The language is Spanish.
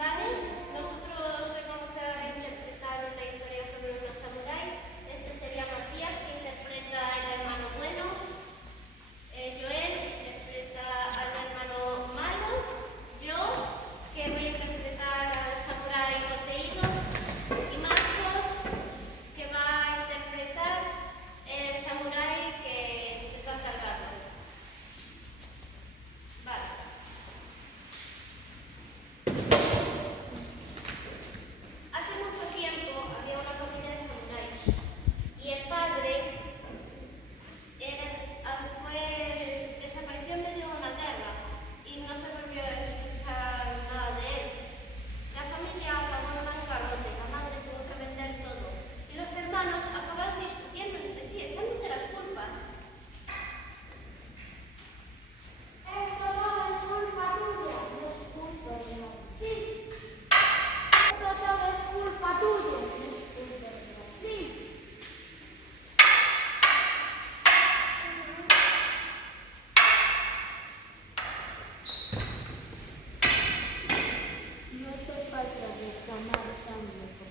Vale, nosotros hoy vamos a interpretar una historia sobre unos samuráis. Este sería Matías, que interpreta al hermano bueno. Joel interpreta al hermano malo. Yo, que voy a interpretar al samurái poseído. Y Marcos, que va a interpretar el samurái que intenta salvarlo. Vale. Hace mucho tiempo había una familia de samuráis y el padre desapareció en medio de una guerra y no se volvió a escuchar nada de él. La familia acabó en bancarrota y la madre tuvo que vender todo. Y los hermanos acabaron discutiendo entre sí, echándose las culpas. Esto todo es culpa tuya. No es culpa mía. Sí. Esto todo es culpa tuya. No es culpa mía. Sí. No te falta reclamar sangre.